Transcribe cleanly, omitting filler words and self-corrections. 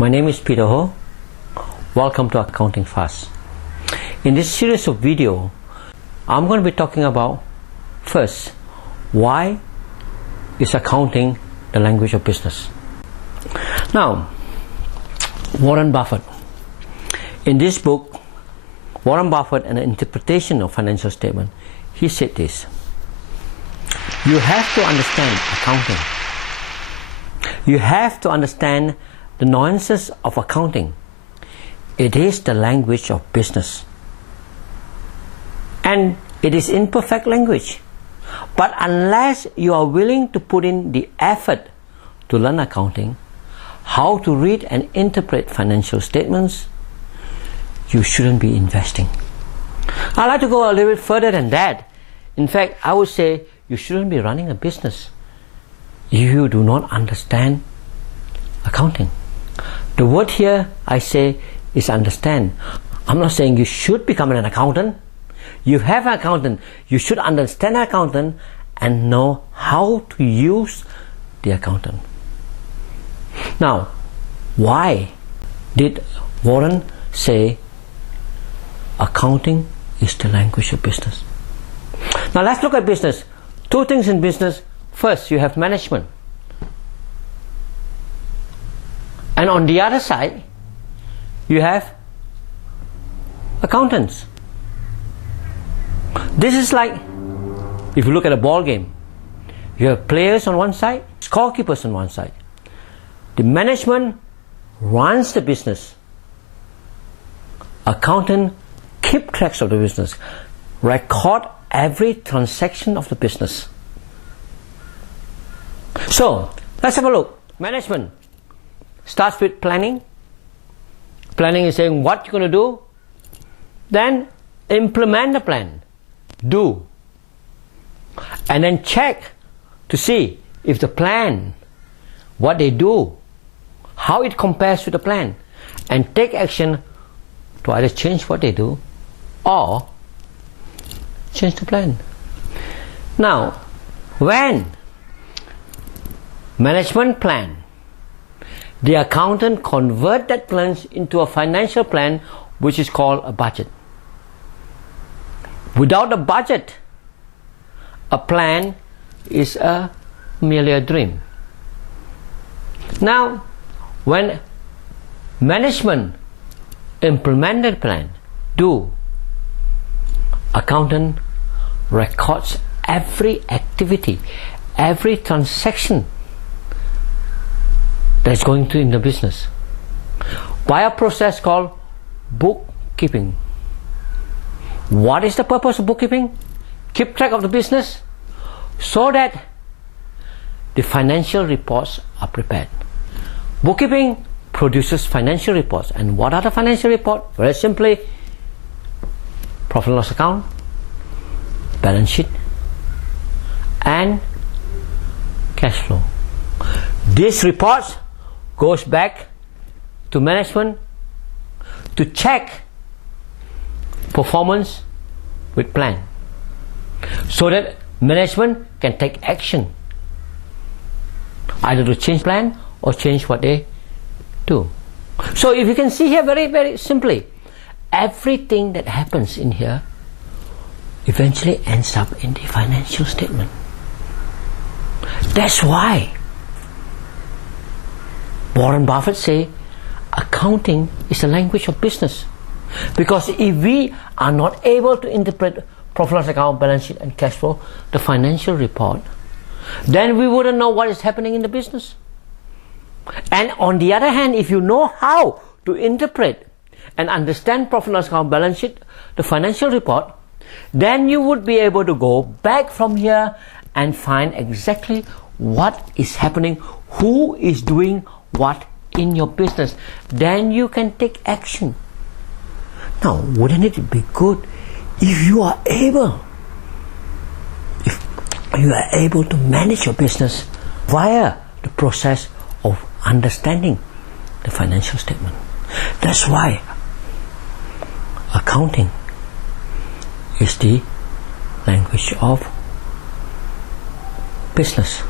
My name is Peter Ho. Welcome to Accounting Fast. In this series of video, I'm going to be talking about first, why is accounting the language of business? Now, Warren Buffett. In this book, Warren Buffett and the Interpretation of Financial Statement, he said this: you have to understand accounting. You have to understand the nuances of accounting. It is the language of business. And it is imperfect language. But unless you are willing to put in the effort to learn accounting, how to read and interpret financial statements, you shouldn't be investing. I'd like to go a little bit further than that. In fact, I would say you shouldn't be running a business if you do not understand accounting. The word here I say is understand. I'm not saying you should become an accountant. You have an accountant. You should understand an accountant and know how to use the accountant. Now, why did Warren say accounting is the language of business? Now let's look at business. Two things in business. First, you have management. And on the other side, you have accountants. This is like, if you look at a ball game, you have players on one side, scorekeepers on one side. The management runs the business. Accountant keep tracks of the business, record every transaction of the business. So, let's have a look. Management starts with planning. Planning is saying what you're going to do. Then implement the plan. Do. And then check to see if the plan, what they do, how it compares to the plan. And take action to either change what they do or change the plan. Now, when management plan, the accountant convert that plan into a financial plan, which is called a budget. Without a budget, a plan is merely a dream. Now, when management implement that plan, accountant records every activity, every transaction that's going to in the business by a process called bookkeeping. What is the purpose of bookkeeping? Keep track of the business so that the financial reports are prepared. Bookkeeping produces financial reports. And what are the financial reports? Very simply, profit and loss account, balance sheet, and cash flow. These reports goes back to management to check performance with plan, so that management can take action either to change plan or change what they do. So if you can see here very, very simply, everything that happens in here eventually ends up in the financial statement. That's why Warren Buffett say accounting is the language of business. Because if we are not able to interpret profit and loss account, balance sheet, and cash flow, the financial report, then we wouldn't know what is happening in the business. And on the other hand, if you know how to interpret and understand profit and loss account, balance sheet, the financial report, then you would be able to go back from here and find exactly what is happening, who is doing what in your business. Then you can take action. Now, wouldn't it be good if you are able to manage your business via the process of understanding the financial statement? That's why accounting is the language of business.